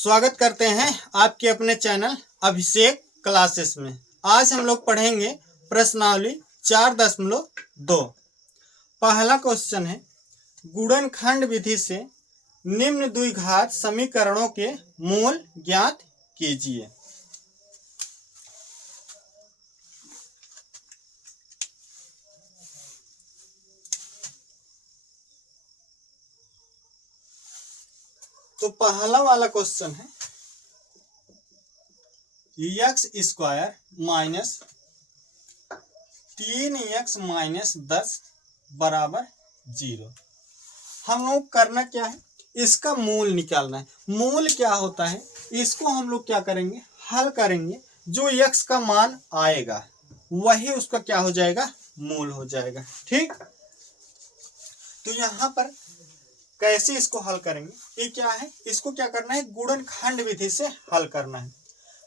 स्वागत करते हैं आपके अपने चैनल अभिषेक क्लासेस में। आज हम लोग पढ़ेंगे प्रश्नावली 4.2। पहला क्वेश्चन है, गुणनखंड विधि से निम्न द्विघात समीकरणों के मूल ज्ञात कीजिए। तो पहला वाला क्वेश्चन है, x square minus 3x minus 10 बराबर 0। हम लोग करना क्या है, इसका मूल निकालना है। मूल क्या होता है, इसको हम लोग क्या करेंगे, हल करेंगे। जो x का मान आएगा वही उसका क्या हो जाएगा, मूल हो जाएगा। ठीक, तो यहाँ पर कैसे इसको हल करेंगे, ये क्या है, इसको क्या करना है, गुणनखंड विधि से हल करना है।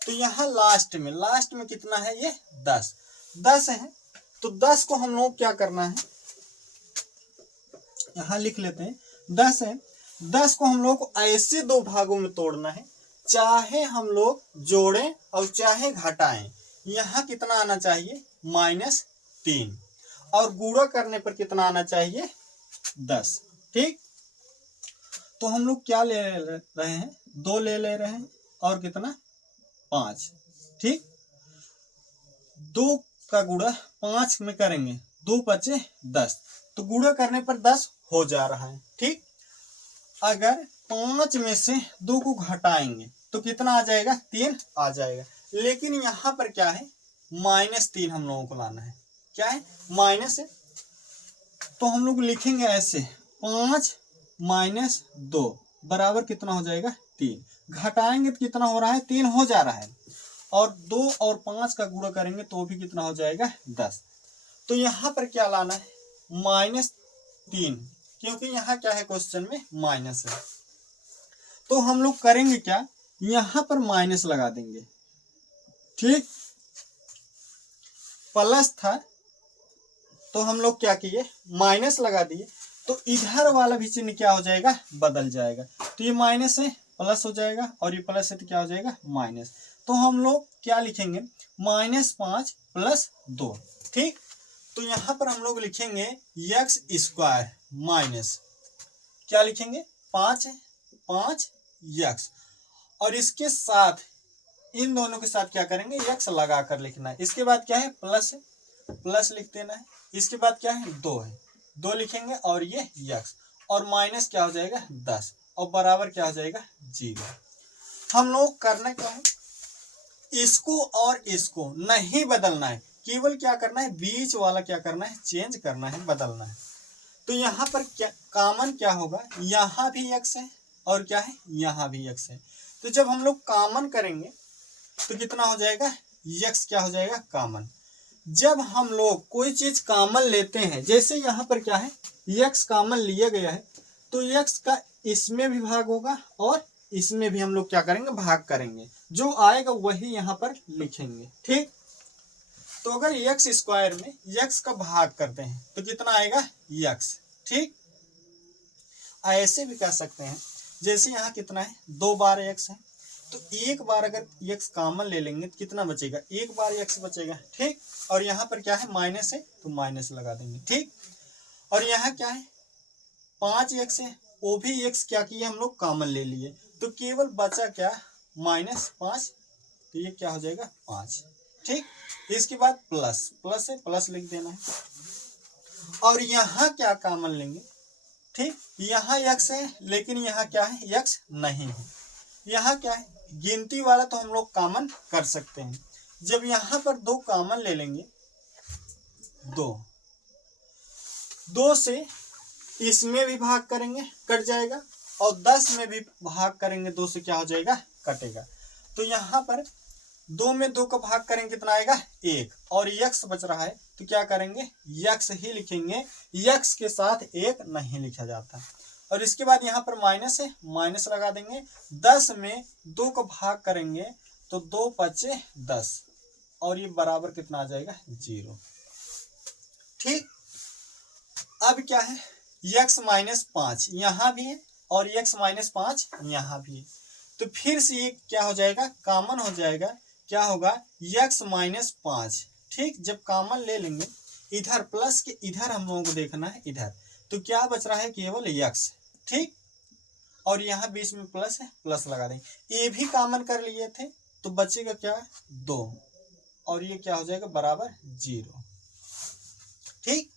तो यहाँ लास्ट में कितना है, ये 10 है। तो 10 को हम लोग क्या करना है, यहाँ लिख लेते हैं 10 है। 10 को हम लोग को ऐसे दो भागों में तोड़ना है, चाहे हम लोग जोड़ें और चाहे घटाएं। यहाँ कितना आना चाहिए, -3, और गुणा करने पर कितना आना चाहिए, 10। ठीक, तो हम लोग क्या ले रहे हैं, 2 ले रहे हैं और कितना 5। ठीक, 2 का गुणा 5 में करेंगे, 2 बचे 10, तो गुणा करने पर 10 हो जा रहा है। ठीक, अगर 5 में से 2 को घटाएंगे तो कितना आ जाएगा, 3 आ जाएगा। लेकिन यहाँ पर क्या है, -3 हम लोगों को लाना है। क्या है, माइनस है, तो हम लोग लिखेंगे ऐसे, 5 - 2 बराबर कितना हो जाएगा, 3। घटाएंगे तो कितना हो रहा है, 3 हो जा रहा है, और 2 और 5 का गुणा करेंगे तो भी कितना हो जाएगा, 10। तो यहाँ पर क्या लाना है, -3, क्योंकि यहाँ क्या है, क्वेश्चन में माइनस है। तो हम लोग करेंगे क्या, यहाँ पर माइनस लगा देंगे। ठीक, प्लस था तो हम लोग क्या किए, माइनस लगा दिए, तो इधर वाला भी चिन्ह क्या हो जाएगा, बदल जाएगा। तो ये माइनस है, प्लस हो जाएगा, और ये प्लस है तो क्या हो जाएगा, माइनस। तो हम लोग क्या लिखेंगे, -5 + 2। ठीक, तो यहाँ पर हम लोग लिखेंगे x स्क्वायर माइनस, क्या लिखेंगे, 5 है, 5x, और इसके साथ इन दोनों के साथ क्या करेंगे, x लगा कर लिखना है। इसके बाद क्या है, प्लस है, प्लस लिख देना है। इसके बाद क्या है, 2 है, 2 लिखेंगे, और ये x, और माइनस क्या हो जाएगा, 10, और बराबर क्या हो जाएगा, 0। हम लोग करना क्या है, इसको और इसको नहीं बदलना है, केवल क्या करना है, बीच वाला क्या करना है, चेंज करना है, बदलना है। तो यहाँ पर क्या कॉमन क्या होगा, यहाँ भी x है और क्या है, यहाँ भी x है। तो जब हम लोग कॉमन करेंगे तो कितना हो जाएगा, x क्या हो जाएगा, कॉमन। जब हम लोग कोई चीज कॉमन लेते हैं, जैसे यहाँ पर क्या है, x कॉमन लिया गया है, तो x का इसमें भी भाग होगा और इसमें भी हम लोग क्या करेंगे, भाग करेंगे। जो आएगा वही यहाँ पर लिखेंगे। ठीक, तो अगर x स्क्वायर में x का भाग करते हैं तो कितना आएगा, x। ठीक, ऐसे भी कह सकते हैं, जैसे यहाँ कितना है, 2 बार x है, तो एक बार अगर x कॉमन ले लेंगे तो कितना बचेगा, एक बार x बचेगा। ठीक, और यहाँ पर क्या है, माइनस है तो माइनस लगा देंगे। ठीक, और यहाँ क्या है, 5x है, वो भी x क्या किए, हम लोग कॉमन ले लिए, तो केवल बचा क्या, -5, तो ये क्या हो जाएगा, 5। ठीक, इसके बाद प्लस है, प्लस लिख देना है, और यहाँ क्या कॉमन लेंगे। ठीक, यहाँ x है, लेकिन यहाँ क्या है, x नहीं है। यहाँ क्या है, गिनती वाला तो हम लोग कॉमन कर सकते हैं। जब यहाँ पर 2 कॉमन ले लेंगे, 2 से इसमें भी भाग करेंगे, कट जाएगा, और 10 में भी भाग करेंगे, 2 से क्या हो जाएगा, कटेगा। तो यहाँ पर 2 में 2 का भाग करेंगे, कितना आएगा, 1, और x बच रहा है तो क्या करेंगे, x ही लिखेंगे, x के साथ 1 नहीं लिखा जाता। और इसके बाद यहाँ पर माइनस है, माइनस लगा देंगे, 10 में 2 का भाग करेंगे तो 2 बचे 10, और ये बराबर कितना आ जाएगा, 0। ठीक, अब क्या है, x - 5 यहाँ भी है और x - 5 यहाँ भी है, तो फिर से ये क्या हो जाएगा, कॉमन हो जाएगा, क्या होगा, x माइनस 5। ठीक, जब कॉमन ले लेंगे इधर प्लस के इधर हम लोगों को देखना है इधर, तो क्या बच रहा है, केवल x। ठीक, और यहाँ बीच में प्लस है, प्लस लगा देंगे। ये भी कॉमन कर लिए थे तो बचेगा क्या, 2, और ये क्या हो जाएगा, बराबर 0। ठीक,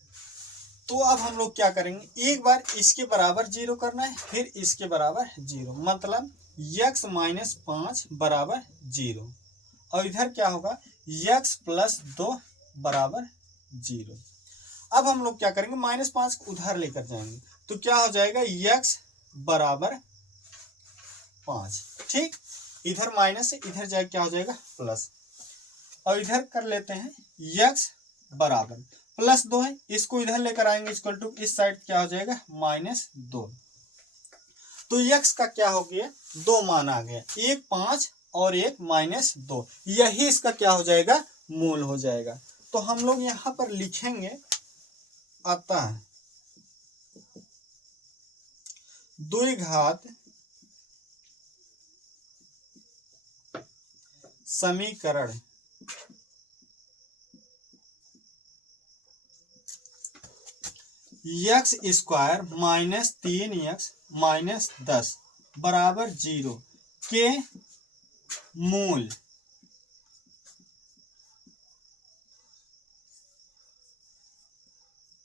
तो अब हम लोग क्या करेंगे, एक बार इसके बराबर 0 करना है, फिर इसके बराबर 0, मतलब x माइनस 5 बराबर 0, और इधर क्या होगा, x प्लस 2 बराबर 0। अब हम लोग क्या करेंगे, -5 को उधर लेकर जाएंगे, तो क्या हो जाएगा, x बराबर 5। ठीक, इधर माइनस है, इधर जाए क्या हो जाएगा, प्लस, और इधर कर लेते हैं x बराबर +2 है, इसको इधर लेकर आएंगे, इक्वल टू इस साइड क्या हो जाएगा, -2। तो x का क्या हो गया, 2 मान आ गया, एक 5 और एक -2, यही इसका क्या हो जाएगा, मूल हो जाएगा। तो हम लोग यहाँ पर लिखेंगे, अतः द्विघात समीकरण x स्क्वायर -3x - 10 बराबर 0 के मूल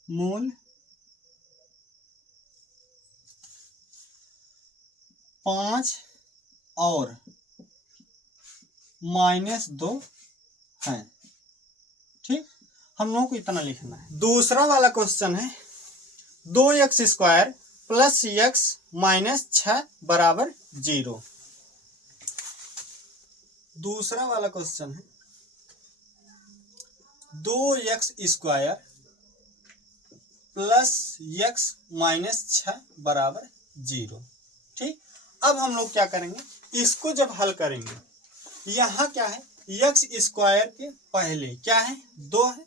मूल 5 और -2 है। ठीक, हम लोगों को इतना लिखना है। दूसरा वाला क्वेश्चन है 2x square plus x minus 6 बराबर 0। दूसरा वाला क्वेश्चन है 2x square plus x minus 6 बराबर 0। ठीक, अब हम लोग क्या करेंगे, इसको जब हल करेंगे, यहाँ क्या है, x स्क्वायर के पहले क्या है, 2 है,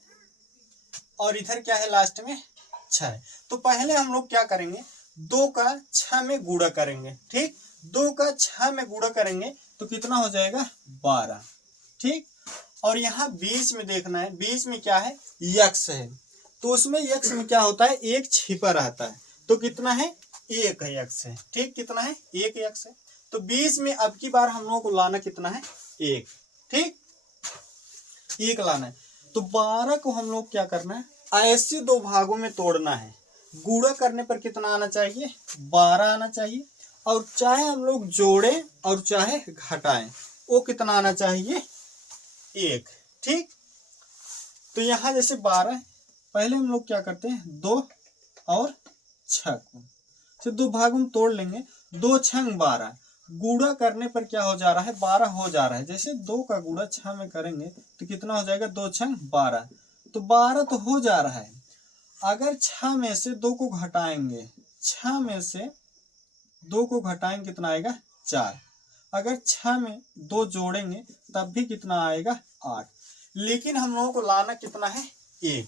और इधर क्या है, लास्ट में 6 है। तो पहले हम लोग क्या करेंगे, 2 का 6 में गुणा करेंगे। ठीक, 2 का 6 में गुणा करेंगे तो कितना हो जाएगा, 12। ठीक, और यहाँ बीच में देखना है, बीच में क्या है, x है, तो उसमें x में क्या होता है, एक छिपा रहता है, तो कितना है, 1 x है। ठीक, कितना है, 1 x है, तो बीच में अब की बार हम लोगों को लाना कितना है, 1। ठीक, 1 लाना है, तो 12 को हम लोग क्या करना है, ऐसे 2 भागों में तोड़ना है। गुणा करने पर कितना आना चाहिए, 12 आना चाहिए, और चाहे हम लोग जोड़ें और चाहे घटाएं, वो कितना आना चाहिए, 1। ठीक, तो यहाँ जैसे 12, पहले हम लोग क्या करते हैं, 2 और 6 को से 2 भागों में तोड़ लेंगे, 2 छंग 12, गुणा करने पर क्या हो जा रहा है, 12 हो जा रहा है। जैसे 2 का गुणा 6 में करेंगे तो कितना हो जाएगा, 2 छंग 12, तो 12 तो हो जा रहा है। अगर 6 में से 2 को घटाएंगे, 6 में से 2 को घटाएंगे कितना आएगा, 4। अगर 6 में 2 जोड़ेंगे तब भी कितना आएगा, 8। लेकिन हम लोगों को लाना कितना है, 1,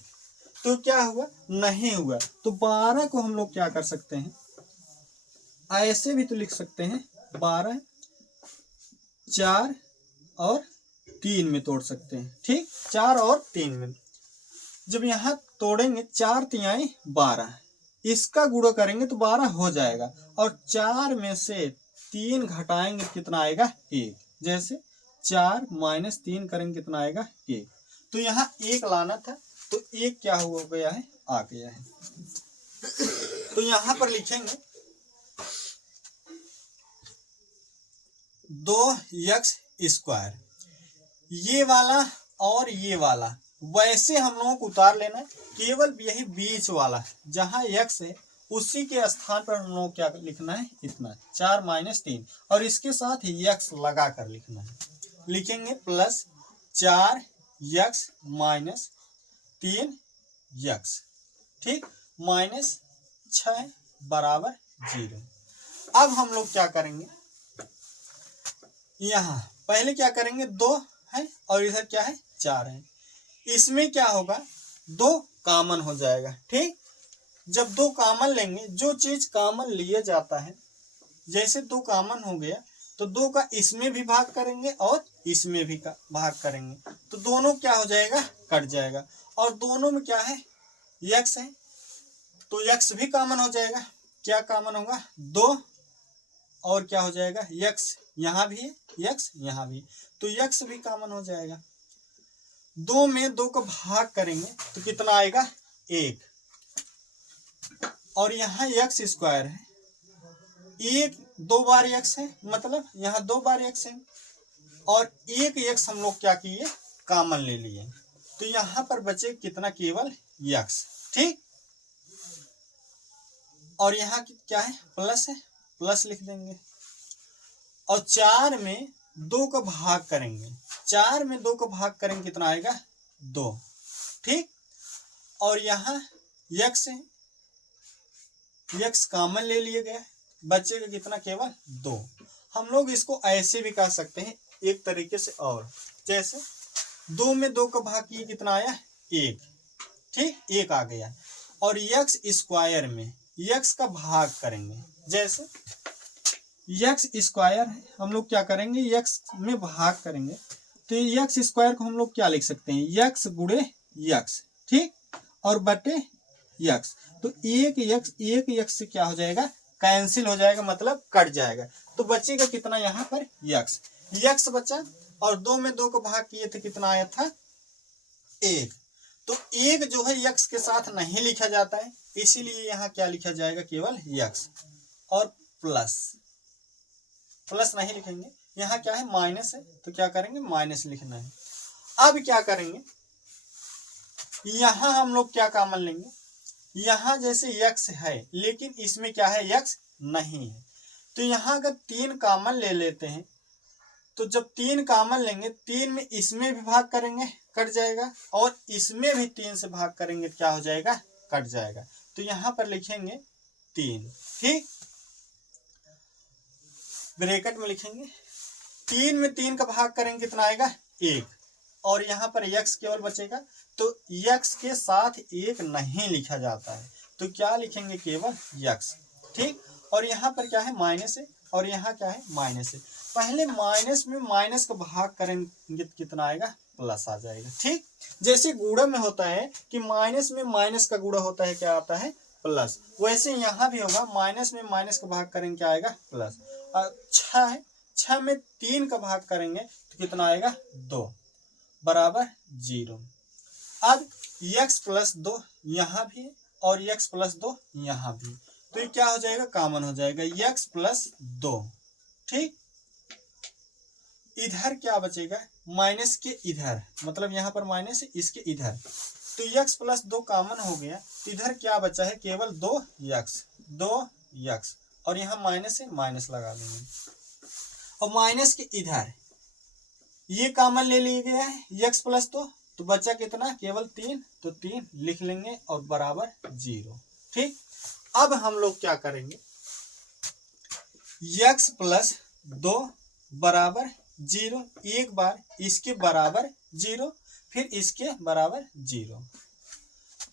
तो क्या हुआ, नहीं हुआ। तो 12 को हम लोग क्या कर सकते हैं, ऐसे भी तो लिख सकते हैं, 12 4 और 3 में तोड़ सकते हैं। ठीक, 4 और 3 में जब यहाँ तोड़ेंगे, 4 तिहाई 12, इसका गुणा करेंगे तो 12 हो जाएगा, और 4 में से 3 घटाएंगे कितना आएगा, 1। जैसे 4 - 3 करेंगे कितना आएगा, 1। तो यहाँ 1 लाना था, तो 1 क्या हो गया है, आ गया है। तो यहाँ पर लिखेंगे 2x स्क्वायर, ये वाला और ये वाला वैसे हम लोगों को उतार लेना है, केवल यही बीच वाला जहाँ x है उसी के स्थान पर हम लोग क्या लिखना है, इतना 4 - 3, और इसके साथ ही x लगा कर लिखना है। लिखेंगे प्लस 4x - 3x। ठीक, -6 बराबर 0। अब हम लोग क्या करेंगे, यहाँ पहले क्या करेंगे, 2 है और इधर क्या है, 4 है, इसमें क्या होगा, 2 कॉमन हो जाएगा। ठीक, जब 2 कॉमन लेंगे, जो चीज कॉमन लिया जाता है, जैसे 2 कॉमन हो गया तो 2 का इसमें भी भाग करेंगे और इसमें भी भाग करेंगे तो दोनों क्या हो जाएगा, कट जाएगा। और दोनों में क्या है, x है, तो x भी कॉमन हो जाएगा। क्या कॉमन होगा, 2 और क्या हो जाएगा, x यहाँ भी है, x यहाँ भी, तो x भी कॉमन हो जाएगा। 2 में 2 को भाग करेंगे तो कितना आएगा, 1। और यहाँ x स्क्वायर है, 1 2 बार x है, मतलब यहाँ 2 बार x है, और 1 x हम लोग क्या किए, कॉमन ले लिए, तो यहाँ पर बचे कितना, केवल x। ठीक, और यहाँ क्या है, प्लस है, प्लस लिख देंगे। और 4 में 2 को भाग करेंगे, 4 में 2 को भाग करेंगे कितना आएगा, 2। ठीक, और यहाँ x है, x कॉमन ले लिया गया, बचेगा कितना, केवल 2। हम लोग इसको ऐसे भी कह सकते हैं एक तरीके से, और जैसे 2 में 2 का भाग किए कितना आया, 1। ठीक, 1 आ गया। और x स्क्वायर में x का भाग करेंगे, जैसे x स्क्वायर है, हम लोग क्या करेंगे, x में भाग करेंगे, तो x स्क्वायर को हम लोग क्या लिख सकते हैं, x गुणे x। ठीक, और बटे x, तो एक x से क्या हो जाएगा, कैंसिल हो जाएगा, मतलब कट जाएगा, तो बचेगा कितना यहाँ पर, x बचा। और 2 में 2 को भाग किए थे, कितना आया था, 1। तो 1 जो है x के साथ नहीं लिखा जाता है, इसीलिए यहाँ क्या लिखा जाएगा, केवल x। और प्लस नहीं लिखेंगे, यहाँ क्या है, माइनस है, तो क्या करेंगे, माइनस लिखना है। अब क्या करेंगे, यहाँ हम लोग क्या कॉमन लेंगे, यहाँ जैसे x है लेकिन इसमें क्या है, x नहीं है, तो यहाँ अगर 3 कॉमन ले लेते हैं, तो जब 3 कॉमन लेंगे, 3 में इसमें भी भाग करेंगे, कट जाएगा, और इसमें भी 3 से भाग करेंगे, क्या हो जाएगा, कट जाएगा, तो यहाँ पर लिखेंगे 3। ठीक, ब्रैकेट में लिखेंगे, 3 में 3 का भाग करेंगे कितना आएगा, 1। और यहाँ पर x केवल बचेगा, तो x के साथ 1 नहीं लिखा जाता है, तो क्या लिखेंगे, केवल x। ठीक, और यहाँ पर क्या है, माइनस है, और यहाँ क्या है, माइनस है। पहले माइनस में माइनस का भाग करेंगे तो कितना आएगा, प्लस आ जाएगा। ठीक, जैसे गुणा में होता है कि माइनस में माइनस का गुणा होता है, क्या आता है, प्लस, वैसे यहाँ भी होगा, माइनस में माइनस का भाग करेंगे, क्या आएगा, प्लस। 6 है, 6 में 3 का भाग करेंगे तो कितना आएगा, 2 बराबर 0। अब x प्लस 2 यहाँ भी, और x प्लस 2 यहाँ भी, तो ये क्या हो जाएगा, कॉमन हो जाएगा, x प्लस 2। ठीक, इधर क्या बचेगा, माइनस के इधर, मतलब यहाँ पर माइनस है, इसके इधर, तो x प्लस 2 कॉमन हो गया, तो इधर क्या बचा है, केवल 2x, और यहाँ माइनस है, माइनस लगा देंगे। और माइनस के इधर ये कॉमन ले लिया गया है, x प्लस 2, तो बचा कितना, केवल 3, तो 3 लिख लेंगे, और बराबर 0। ठीक, अब हम लोग क्या करेंगे, x प्लस 2 बराबर 0, एक बार इसके बराबर 0, फिर इसके बराबर 0,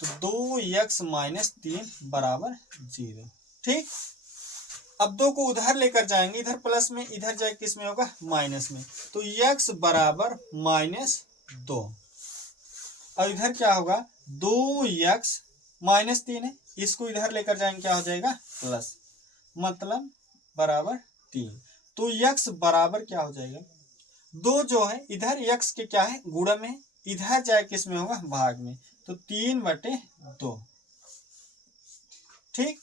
तो 2x माइनस 3 बराबर 0। ठीक, अब 2 को उधर लेकर जाएंगे, इधर प्लस में, इधर जाए किस में होगा, माइनस में, तो x बराबर -2, और इधर क्या होगा, 2x माइनस 3 है, इसको इधर लेकर जाएंगे, क्या हो जाएगा, प्लस, मतलब बराबर 3, तो x बराबर क्या हो जाएगा, 2 जो है इधर x के क्या है, गुणा में, इधर जाए किस में होगा, भाग में, तो 3/2। ठीक,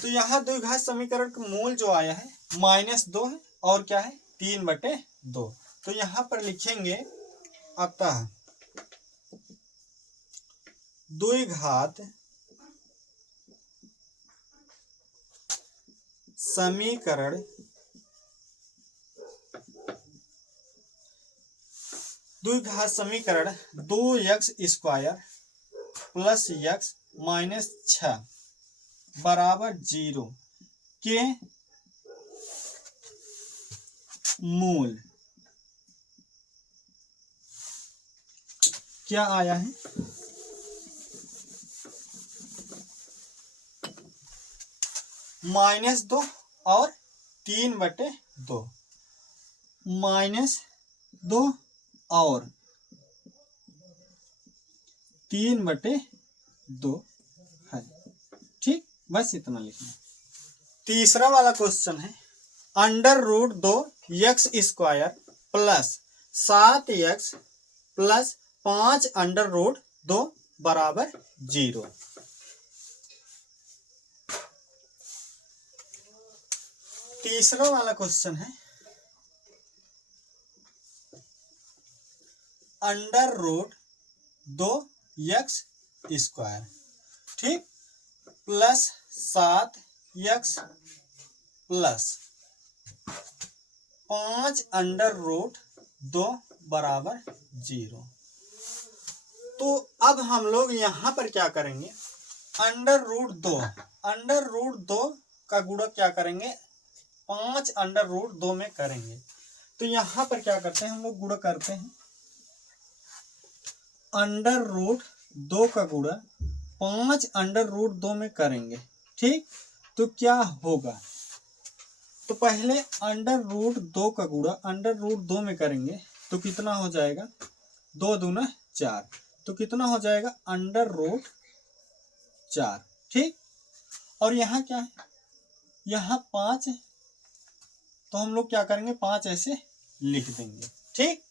तो यहाँ द्विघात समीकरण का मूल जो आया है -2 है, और क्या है, 3/2, तो यहाँ पर लिखेंगे, अतः द्विघात समीकरण द्विघात समीकरण 2x square plus x minus 6 बराबर 0 के मूल क्या आया है, -2 और 3/2। 2 -2 और 3/2 है। ठीक, बस इतना लिखना। तीसरा वाला क्वेश्चन है √2x² प्लस 7x प्लस 5 √2 बराबर 0। तीसरा वाला क्वेश्चन है √2x², ठीक, प्लस 7x प्लस 5 √2 बराबर 0। तो अब हम लोग यहाँ पर क्या करेंगे, √2 का गुणा क्या करेंगे, 5 √2 में करेंगे। तो यहाँ पर क्या करते हैं हम लोग, गुणा करते हैं। √2 का गुणा 5 √2 में करेंगे, ठीक। तो क्या होगा, तो पहले √2 का गुणा √2 में करेंगे तो कितना हो जाएगा, 2 दूना 4, तो कितना हो जाएगा √4, ठीक। और यहाँ क्या है, यहाँ 5 है, तो हम लोग क्या करेंगे, 5 ऐसे लिख देंगे, ठीक।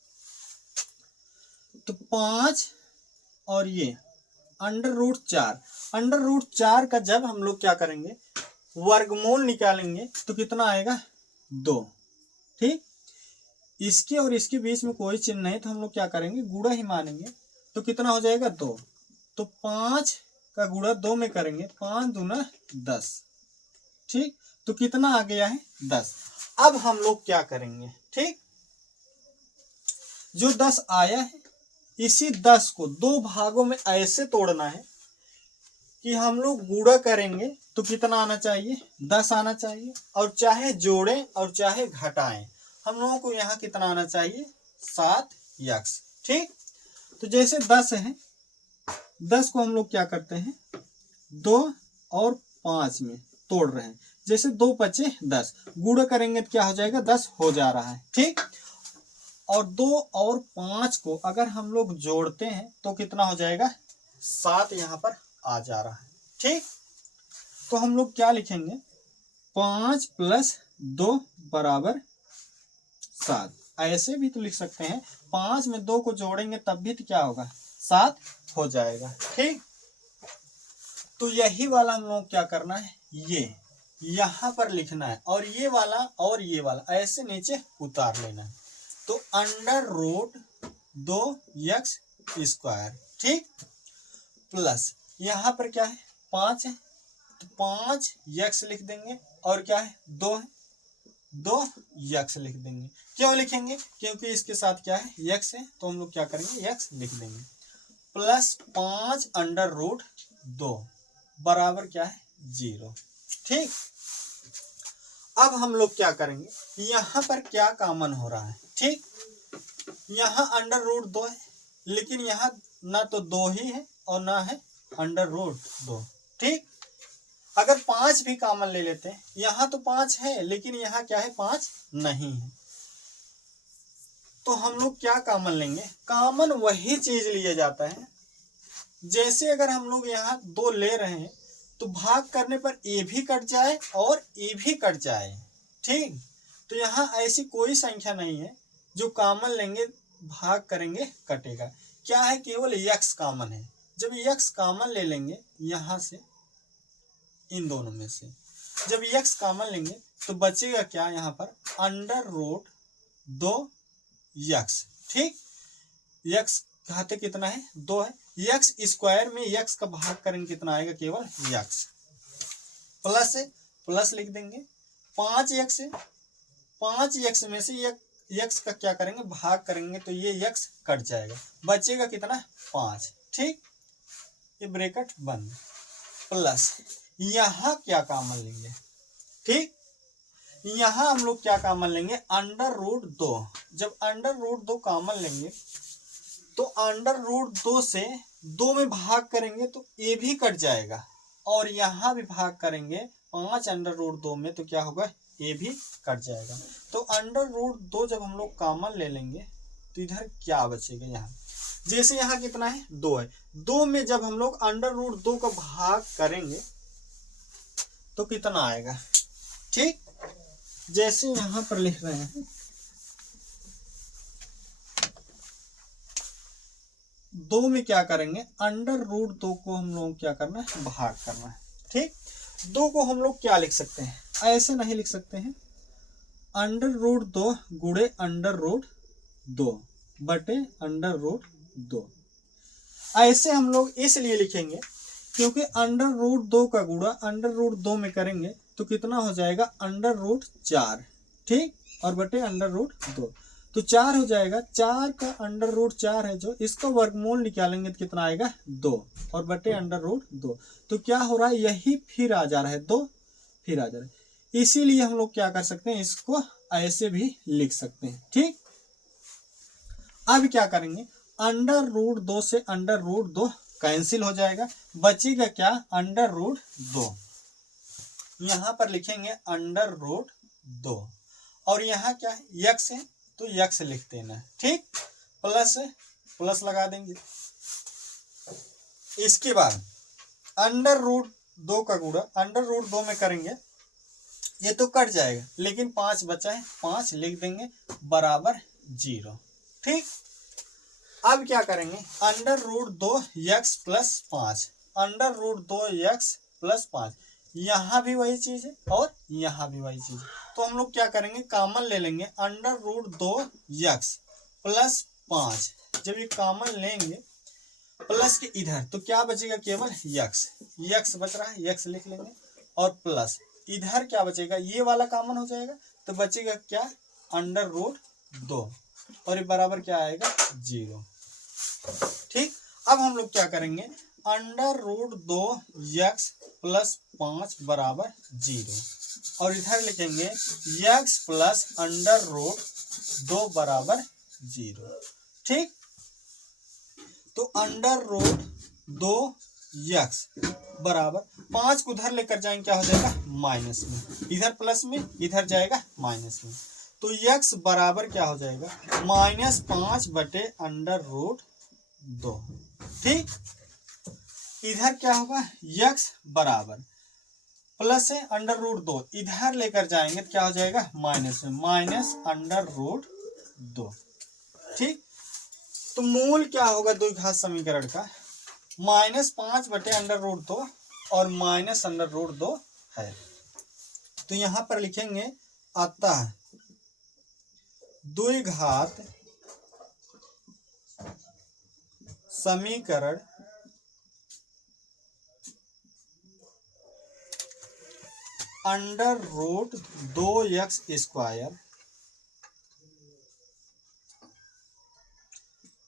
तो 5 और ये √4 का जब हम लोग क्या करेंगे, वर्गमूल निकालेंगे तो कितना आएगा, 2, ठीक। इसके और इसके बीच में कोई चिन्ह नहीं, तो हम लोग क्या करेंगे, गुणा ही मानेंगे। तो कितना हो जाएगा, 2। तो 5 का गुणा 2 में करेंगे, 5 दूना 10, ठीक। तो कितना आ गया है, 10। अब हम लोग क्या करेंगे, ठीक, जो 10 आया है इसी 10 को 2 भागों में ऐसे तोड़ना है कि हम लोग गुणा करेंगे तो कितना आना चाहिए, 10 आना चाहिए, और चाहे जोड़ें और चाहे घटाएं, हम लोगों को यहाँ कितना आना चाहिए, 7x, ठीक। तो जैसे 10 है, 10 को हम लोग क्या करते हैं, 2 और 5 में तोड़ रहे हैं, जैसे 2 5 10, गुणा करेंगे तो क्या हो जाएगा, 10 हो जा रहा है, ठीक। और 2 और 5 को अगर हम लोग जोड़ते हैं तो कितना हो जाएगा, 7 यहाँ पर आ जा रहा है, ठीक। तो हम लोग क्या लिखेंगे, 5 + 2 बराबर 7, ऐसे भी तो लिख सकते हैं। 5 में 2 को जोड़ेंगे तब भी तो क्या होगा, 7 हो जाएगा, ठीक। तो यही वाला हम लोग क्या करना है, ये यहाँ पर लिखना है, और ये वाला ऐसे नीचे उतार लेना है। तो √2x², ठीक, प्लस यहाँ पर क्या है, 5 है, तो 5x लिख देंगे, और क्या है, 2 है, 2x लिख देंगे। क्यों लिखेंगे, क्योंकि इसके साथ क्या है, x है, तो हम लोग क्या करेंगे, x लिख देंगे, प्लस 5 √2 बराबर क्या है, 0, ठीक। अब हम लोग क्या करेंगे, यहाँ पर क्या कॉमन हो रहा है, ठीक, यहाँ √2 है, लेकिन यहाँ ना तो 2 ही है और ना है √2, ठीक। अगर 5 भी कॉमन ले लेते हैं, यहाँ तो 5 है लेकिन यहाँ क्या है, 5 नहीं है, तो हम लोग क्या कॉमन लेंगे, कॉमन वही चीज लिया जाता है। जैसे अगर हम लोग यहाँ 2 ले रहे हैं तो भाग करने पर ए भी कट जाए और ए भी कट जाए, ठीक। तो यहाँ ऐसी कोई संख्या नहीं है जो कॉमन लेंगे भाग करेंगे कटेगा, क्या है, केवल x कॉमन है। जब x कॉमन ले लेंगे यहाँ से, इन दोनों में से जब x कॉमन लेंगे तो बचेगा क्या, यहाँ पर √2x, ठीक। x घाते कितना है, 2 है, x² में x का भाग करेंगे कितना आएगा, केवल x, प्लस है, प्लस लिख देंगे, 5x है, 5x में से x का क्या करेंगे, भाग करेंगे तो ये x कट जाएगा, बचेगा कितना, 5, ठीक। ये ब्रैकेट बंद, प्लस यहाँ क्या कॉमन लेंगे, ठीक, यहाँ हम लोग क्या कॉमन लेंगे, √2। जब √2 कॉमन लेंगे तो √2 से 2 में भाग करेंगे तो a भी कट जाएगा, और यहाँ भी भाग करेंगे 5 √2 में तो क्या होगा, ये भी कट जाएगा। तो अंडर रूट 2 जब हम लोग कॉमन ले लेंगे तो इधर क्या बचेगा, यहाँ जैसे यहाँ कितना है 2 है, 2 में जब हम लोग अंडर रूट 2 का भाग करेंगे तो कितना आएगा। ठीक, जैसे यहाँ पर लिख रहे हैं 2 में क्या करेंगे, अंडर रूट 2 को हम लोग क्या करना है, भाग करना है। ठीक, 2 को हम लोग क्या लिख सकते हैं, ऐसे नहीं लिख सकते हैं, अंडर रूट 2 गुणे अंडर रूट 2 बटे अंडर रूट 2। ऐसे हम लोग इसलिए लिखेंगे क्योंकि अंडर रूट 2 का गुणा अंडर रूट 2 में करेंगे तो कितना हो जाएगा, अंडर रूट 4। ठीक, और बटे अंडर रूट 2 तो 4 हो जाएगा। 4 का अंडर रूट 4 है जो, इसका वर्गमूल निकालेंगे तो कितना आएगा 2 और बटे अंडर रूट 2। तो क्या हो रहा है, यही फिर आ जा रहा है 2 फिर आ जा रहा है। इसीलिए हम लोग क्या कर सकते हैं, इसको ऐसे भी लिख सकते हैं। ठीक, अब क्या करेंगे, अंडर रूट 2 से अंडर रूट 2 कैंसिल हो जाएगा, बचेगा क्या, अंडर रूट 2। यहां पर लिखेंगे अंडर रूट 2 और यहाँ क्या है, यक्स है तो यक्स लिख देना। ठीक, प्लस प्लस लगा देंगे। इसके बाद अंडर रूट 2 का गुणा अंडर रूट 2 में करेंगे, ये तो कट जाएगा लेकिन 5 बचा है, 5 लिख देंगे बराबर 0। ठीक, अब क्या करेंगे, under root 2 x plus 5, under root 2 x plus 5, यहाँ भी वही चीज है और यहाँ भी वही चीज है। तो हम लोग क्या करेंगे, कॉमन ले लेंगे, अंडर रूट 2 यक्स प्लस 5, जब ये कॉमन लेंगे प्लस के इधर तो क्या बचेगा, केवल यक्स, यक्स बच रहा है, यक्स लिख लेंगे और प्लस इधर क्या बचेगा, ये वाला कॉमन हो जाएगा तो बचेगा क्या, अंडर रूट 2 और ये बराबर क्या आएगा 0। ठीक, अब हम लोग क्या करेंगे, अंडर रूट 2 यक्स प्लस 5 बराबर 0 और इधर लिखेंगे यक्स प्लस अंडर रूट 2 बराबर 0। ठीक, तो अंडर रूट 2 यक्स बराबर 5 को उधर लेकर जाएंगे, क्या हो जाएगा माइनस में, इधर प्लस में इधर जाएगा माइनस में, तो यक्स बराबर क्या हो जाएगा, -5 बटे अंडर रूट 2। ठीक, इधर क्या होगा, यक्स बराबर प्लस है अंडर रूट 2, इधर लेकर जाएंगे तो क्या हो जाएगा माइनस में, माइनस अंडर रूट 2। ठीक, तो मूल क्या होगा द्विघात समीकरण का, -5 बटे अंडर रूट 2 और माइनस अंडर रूट 2 है। तो यहां पर लिखेंगे अतः द्विघात समीकरण under root 2x square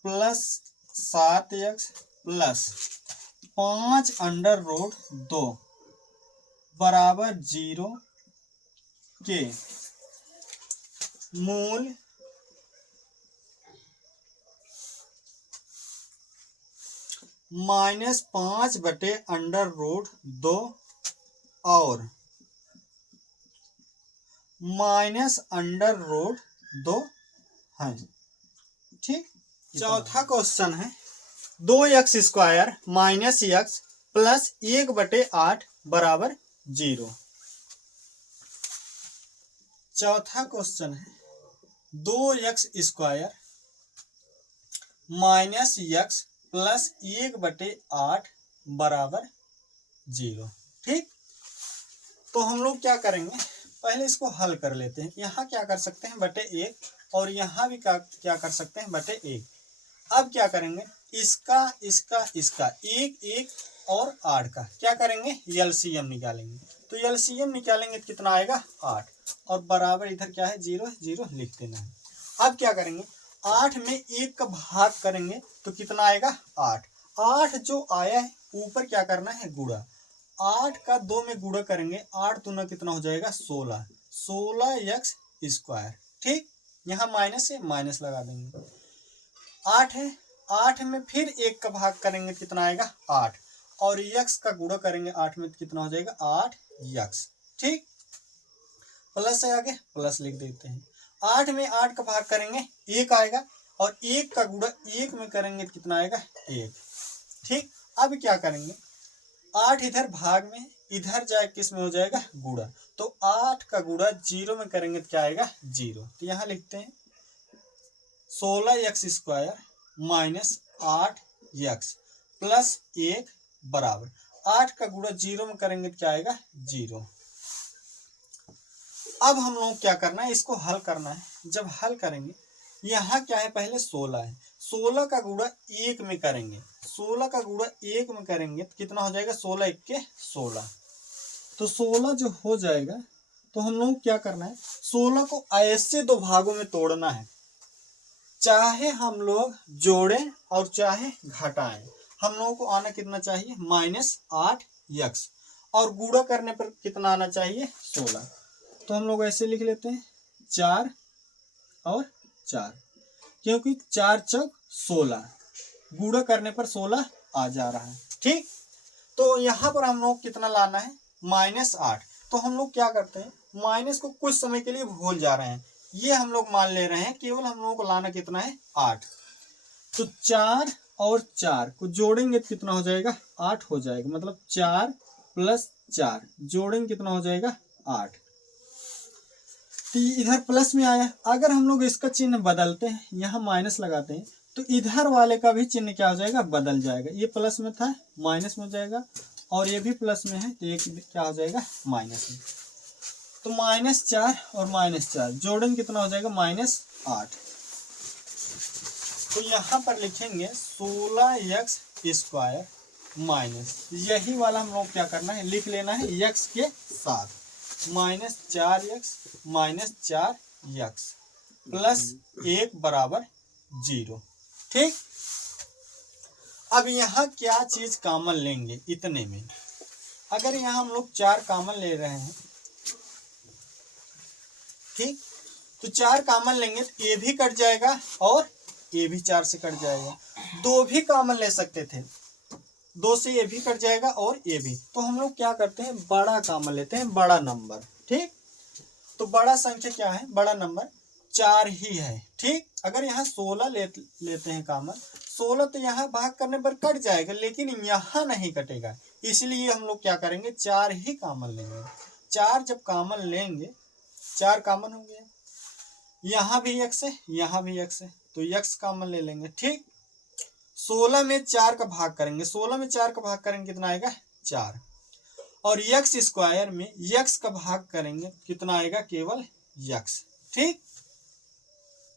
plus 7x plus 5 under root 2 बराबर 0 के मूल -5 बटे अंडर रूट 2 और माइनस अंडर रूट 2 है। ठीक, चौथा क्वेश्चन है 2x square minus x plus 1/8 बराबर 0। चौथा क्वेश्चन है 2x square minus x plus 1/8 बराबर 0। ठीक, तो हम लोग क्या करेंगे, पहले इसको हल कर लेते हैं। यहाँ क्या कर सकते हैं, बटे 1 और यहाँ भी क्या कर सकते हैं, बटे 1। अब क्या करेंगे, इसका इसका इसका 1 1 और 8 का क्या करेंगे, एलसीएम निकालेंगे। तो एलसीएम निकालेंगे तो कितना आएगा 8 और बराबर इधर क्या है 0 0 लिख देना है। अब क्या करेंगे, 8 में 1 का भाग करेंगे तो कितना आएगा 8। 8 जो आया है ऊपर क्या करना है गुणा, 8 का 2 में गुणा करेंगे, 8 दूना कितना हो जाएगा 16, 16x स्क्वायर। ठीक, यहाँ माइनस है, माइनस लगा देंगे। 8 है, 8 में फिर 1 का भाग करेंगे कितना आएगा 8 और x का गुणा करेंगे 8 में तो कितना हो जाएगा 8x। ठीक, प्लस है आगे प्लस लिख देते हैं। 8 में 8 का भाग करेंगे 1 आएगा और 1 का गुणा 1 में करेंगे तो कितना आएगा 1। ठीक, अब क्या करेंगे 8 इधर भाग में इधर जाए किस में हो जाएगा गुणा, तो 8 का गुणा 0 में करेंगे तो क्या आएगा 0। तो यहाँ लिखते हैं 16x² माइनस 8x प्लस 1 बराबर 8 का गुणा 0 में करेंगे तो क्या आएगा 0। अब हम लोग क्या करना है, इसको हल करना है। जब हल करेंगे यहाँ क्या है पहले 16 है, 16 का गुणा 1 में करेंगे, 16 का गुणा 1 में करेंगे तो कितना हो जाएगा 16 1 के 16। तो 16 जो हो जाएगा तो हम लोग क्या करना है 16 को ऐसे दो भागों में तोड़ना है, चाहे हम लोग जोड़ें और चाहे घटाएं। हम लोगों को आना कितना चाहिए -8x और गुणा करने पर कितना आना चाहिए 16। तो हम लोग ऐसे लिख लेते हैं 4 और 4, क्योंकि 4 चौक 16, गुणा करने पर 16 आ जा रहा है। ठीक, तो यहाँ पर हम लोग कितना लाना है -8। तो हम लोग क्या करते हैं माइनस को कुछ समय के लिए भूल जा रहे हैं, ये हम लोग मान ले रहे हैं केवल हम लोगों को लाना कितना है 8। तो 4 और 4 को जोड़ेंगे तो कितना हो जाएगा 8 हो जाएगा, मतलब 4 + 4 जोड़ेंगे कितना हो जाएगा 8। तो इधर प्लस में आया, अगर हम लोग इसका चिन्ह बदलते हैं यहाँ माइनस लगाते हैं तो इधर वाले का भी चिन्ह क्या हो जाएगा बदल जाएगा। ये प्लस में था माइनस में हो जाएगा और ये भी प्लस में है तो ये क्या हो जाएगा माइनस में। तो -4 और -4 जोड़ेंगे कितना हो जाएगा -8। तो यहाँ पर लिखेंगे 16x² माइनस, यही वाला हम लोग क्या करना है लिख लेना है x के साथ, -4x -4x प्लस 1 बराबर 0। ठीक, अब यहाँ क्या चीज कॉमन लेंगे इतने में, अगर यहाँ हम लोग 4 कॉमन ले रहे हैं, ठीक, तो 4 कॉमन लेंगे तो ये भी कट जाएगा और ये भी 4 से कट जाएगा। 2 भी कॉमन ले सकते थे, 2 से ये भी कट जाएगा और ये भी। तो हम लोग क्या करते हैं बड़ा कॉमन लेते हैं, बड़ा नंबर। ठीक, तो बड़ा संख्या क्या है, बड़ा नंबर 4 ही है। ठीक, अगर यहाँ 16 लेते हैं कॉमन, 16 तो यहाँ भाग करने पर कट जाएगा लेकिन यहाँ नहीं कटेगा, इसलिए हम लोग क्या करेंगे 4 ही कॉमन लेंगे। 4 जब कॉमन लेंगे, 4 कॉमन हो गया, यहाँ भी x है यहाँ भी x है तो x कॉमन ले लेंगे। ठीक, 16 में 4 का भाग करेंगे, 16 में 4 का भाग करेंगे कितना आएगा 4, और x² में x का भाग करेंगे कितना आएगा केवल x। ठीक,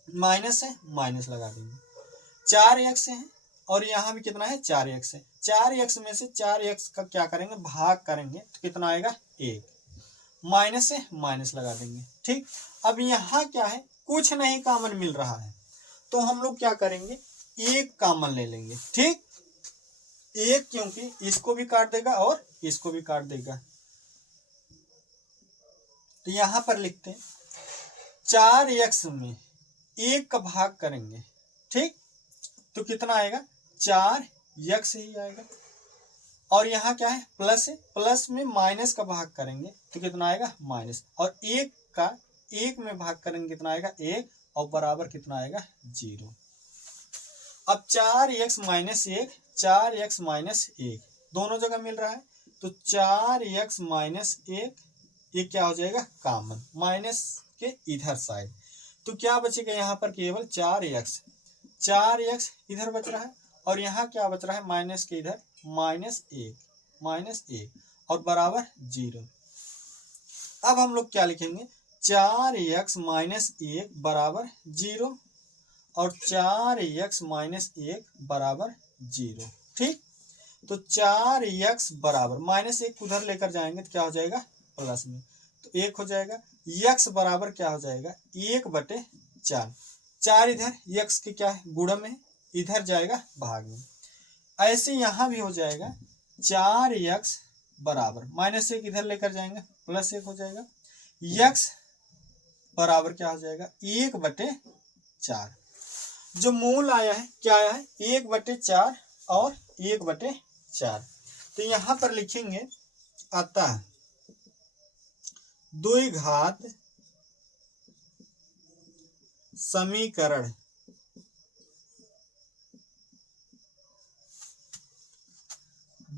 माइनस है माइनस लगा देंगे, 4x है और यहाँ भी कितना है 4x है, 4x में से 4x का क्या करेंगे भाग करेंगे तो कितना आएगा 1, माइनस है माइनस लगा देंगे। ठीक, अब यहाँ क्या है कुछ नहीं कॉमन मिल रहा है तो हम लोग क्या करेंगे 1 कॉमन ले लेंगे। ठीक, 1 क्योंकि इसको भी काट देगा और इसको भी काट देगा, तो यहाँ पर लिखते हैं 4x में 1 का भाग करेंगे। ठीक, तो कितना आएगा 4x ही आएगा, और यहाँ क्या है प्लस है, प्लस में माइनस का भाग करेंगे तो कितना आएगा माइनस, और 1 का 1 में भाग करेंगे कितना आएगा 1 और बराबर कितना आएगा 0। अब 4x - 1 4x - 1 दोनों जगह मिल रहा है तो 4x - 1 ये क्या हो जाएगा कॉमन माइनस के इधर साइड, तो क्या बचेगा यहाँ पर केवल 4x इधर बच रहा है और यहाँ क्या बच रहा है माइनस के इधर -1 और बराबर 0। अब हम लोग क्या लिखेंगे 4x - 1 बराबर 0 और 4x - 1 बराबर 0। ठीक, तो 4x बराबर -1 उधर लेकर जाएंगे तो क्या हो जाएगा प्लस में, तो 1 हो जाएगा, x बराबर क्या हो जाएगा 1/4, 4 इधर x के क्या है गुणा में इधर जाएगा भाग में, ऐसे यहाँ भी हो जाएगा 4x बराबर -1 इधर लेकर जाएंगे +1 हो जाएगा, x बराबर क्या हो जाएगा 1/4, जो मूल आया है क्या आया है 1/4 और 1/4। तो यहाँ पर लिखेंगे अतः 2 घात समीकरण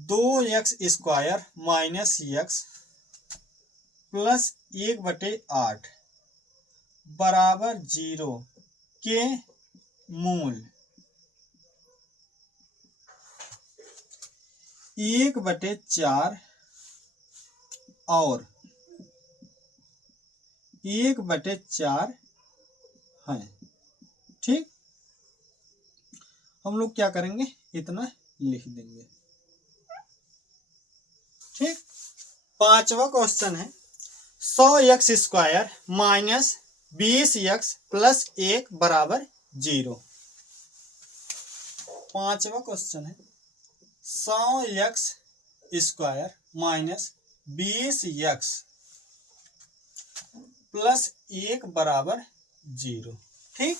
दो x square minus x plus 1/8 बराबर 0 के मूल 1/4 और 1/4 है। ठीक, हम लोग क्या करेंगे, इतना लिख देंगे। ठीक, पांचवा क्वेश्चन है 100x² माइनस 20x प्लस 1 बराबर 0। पांचवा क्वेश्चन है 100x² माइनस 20x प्लस 1 बराबर 0। ठीक,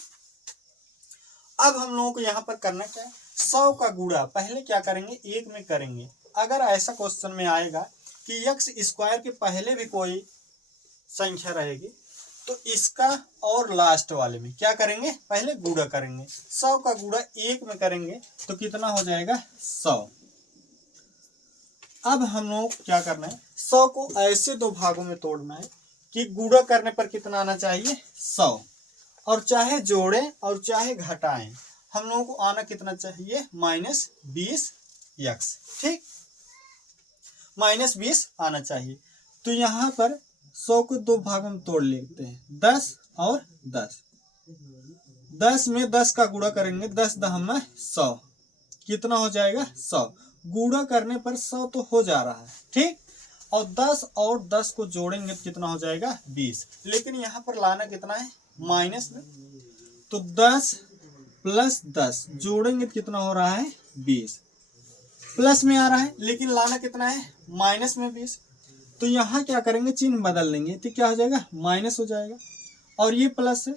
अब हम लोगों को यहां पर करना क्या है, 100 का गुणा पहले क्या करेंगे, 1 में करेंगे। अगर ऐसा क्वेश्चन में आएगा कि x² के पहले भी कोई संख्या रहेगी तो इसका और लास्ट वाले में क्या करेंगे, पहले गुणा करेंगे। 100 का गुणा 1 में करेंगे तो कितना हो जाएगा, 100। अब हम लोग क्या करना है, 100 को ऐसे दो भागों में तोड़ना है कि गुणा करने पर कितना आना चाहिए, 100, और चाहे जोड़ें और चाहे घटाएं हम लोगों को आना कितना चाहिए, -20x। ठीक, -20 आना चाहिए। तो यहाँ पर 100 को दो भागों में तोड़ लेते हैं, 10 और 10। 10 में 10 का गुणा करेंगे, 10 दहम 100, कितना हो जाएगा, 100। गुणा करने पर 100 तो हो जा रहा है। ठीक, और 10 और 10 को जोड़ेंगे तो कितना हो जाएगा, 20। लेकिन यहाँ पर लाना कितना है, माइनस में, तो 10 प्लस 10 जोड़ेंगे तो कितना हो रहा है, 20। प्लस में आ रहा है लेकिन लाना कितना है, माइनस में 20। तो यहाँ क्या करेंगे, चिन्ह बदल लेंगे तो क्या हो जाएगा, माइनस हो जाएगा। और ये प्लस है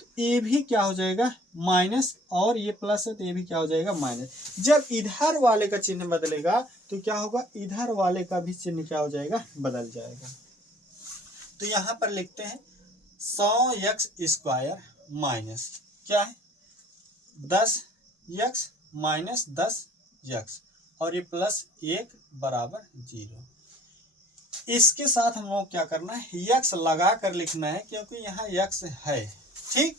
तो ये भी क्या हो जाएगा, माइनस, और ये प्लस है तो ये भी क्या हो जाएगा, माइनस। जब इधर वाले का चिन्ह बदलेगा तो क्या होगा, इधर वाले का भी चिन्ह क्या हो जाएगा, बदल जाएगा। तो यहाँ पर लिखते हैं 100x² माइनस क्या है, 10x माइनस 10x, और ये प्लस 1 बराबर 0। इसके साथ हम लोग क्या करना है, x लगा कर लिखना है क्योंकि यहाँ x है। ठीक,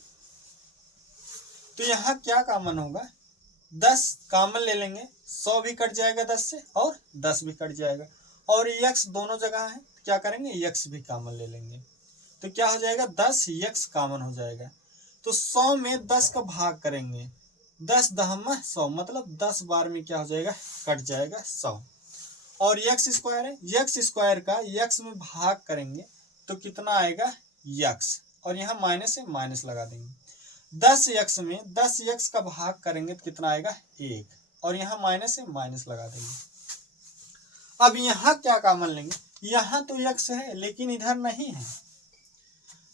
तो यहाँ क्या कॉमन होगा, 10 कॉमन ले लेंगे, 100 भी कट जाएगा 10 से और 10 भी कट जाएगा, और x दोनों जगह है तो क्या करेंगे, x भी कॉमन ले लेंगे तो क्या हो जाएगा, 10x कॉमन हो जाएगा। तो 100 में 10 का भाग करेंगे, 10 दहम 100, मतलब 10 बार में क्या हो जाएगा, कट जाएगा 100। और x² है, x² का x में भाग करेंगे तो कितना आएगा, x, और यहाँ माइनस है, माइनस लगा देंगे। 10x में 10x का भाग करेंगे तो कितना आएगा, 1, और यहाँ माइनस है, माइनस लगा देंगे। अब यहाँ क्या कॉमन लेंगे, यहाँ तो x है लेकिन इधर नहीं है,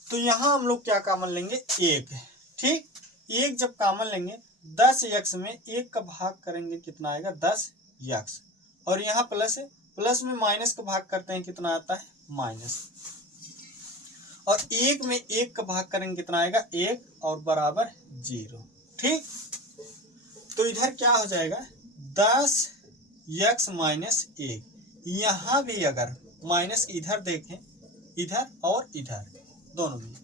तो यहाँ हम लोग क्या कॉमन लेंगे, 1। ठीक, 1 जब कॉमन लेंगे, 10x में 1 का भाग करेंगे कितना आएगा, 10x, और यहाँ प्लस है, प्लस में माइनस का भाग करते हैं कितना आता है, माइनस, और 1 में 1 का भाग करेंगे कितना आएगा, 1, और बराबर 0। ठीक, तो इधर क्या हो जाएगा, 10x माइनस 1। यहाँ भी अगर माइनस इधर देखें, इधर और इधर दोनों में,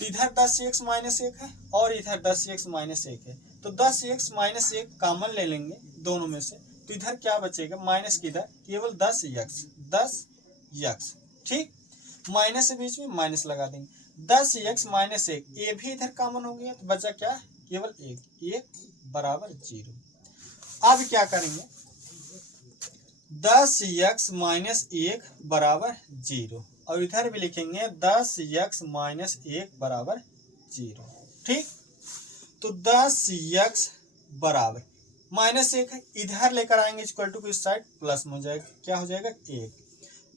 तो इधर 10x माइनस 1 है और इधर 10x माइनस 1 है, तो 10x माइनस 1 कॉमन ले लेंगे दोनों में से, तो इधर क्या बचेगा, माइनस किधर, केवल 10x। ठीक, माइनस के बीच में माइनस लगा देंगे, 10x माइनस 1, ये भी इधर कॉमन हो गया तो बचा क्या, केवल 1 बराबर 0। अब क्या करेंगे, 10x माइनस 1 बराबर 0, और इधर भी लिखेंगे 10x माइनस 1 बराबर 0। ठीक, तो 10x बराबर माइनस 1 है, इधर लेकर आएंगे इक्वल टू को इस साइड, प्लस में हो जाएगा, क्या हो जाएगा, 1।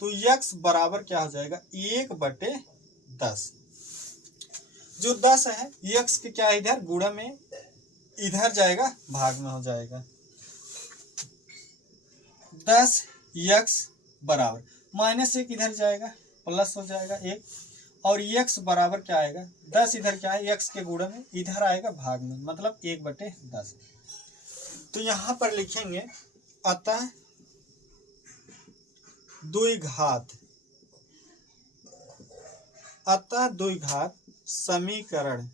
तो x बराबर क्या हो जाएगा, 1/10। जो 10 है x के क्या, इधर गुणा में इधर जाएगा, भाग में हो जाएगा। 10x बराबर माइनस 1 इधर जाएगा, प्लस हो जाएगा 1, और x बराबर क्या आएगा 10, इधर क्या है x के गुणन में, इधर आएगा भाग में, मतलब 1/10। तो यहां पर लिखेंगे अतः द्विघात समीकरण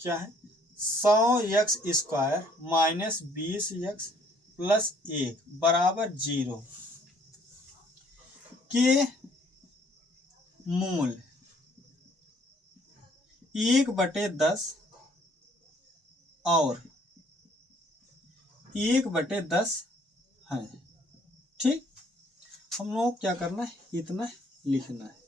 क्या है 100x² माइनस 20x प्लस 1 बराबर 0 के मूल 1/10 और 1/10 है। ठीक, हम लोग क्या करना है, इतना लिखना है।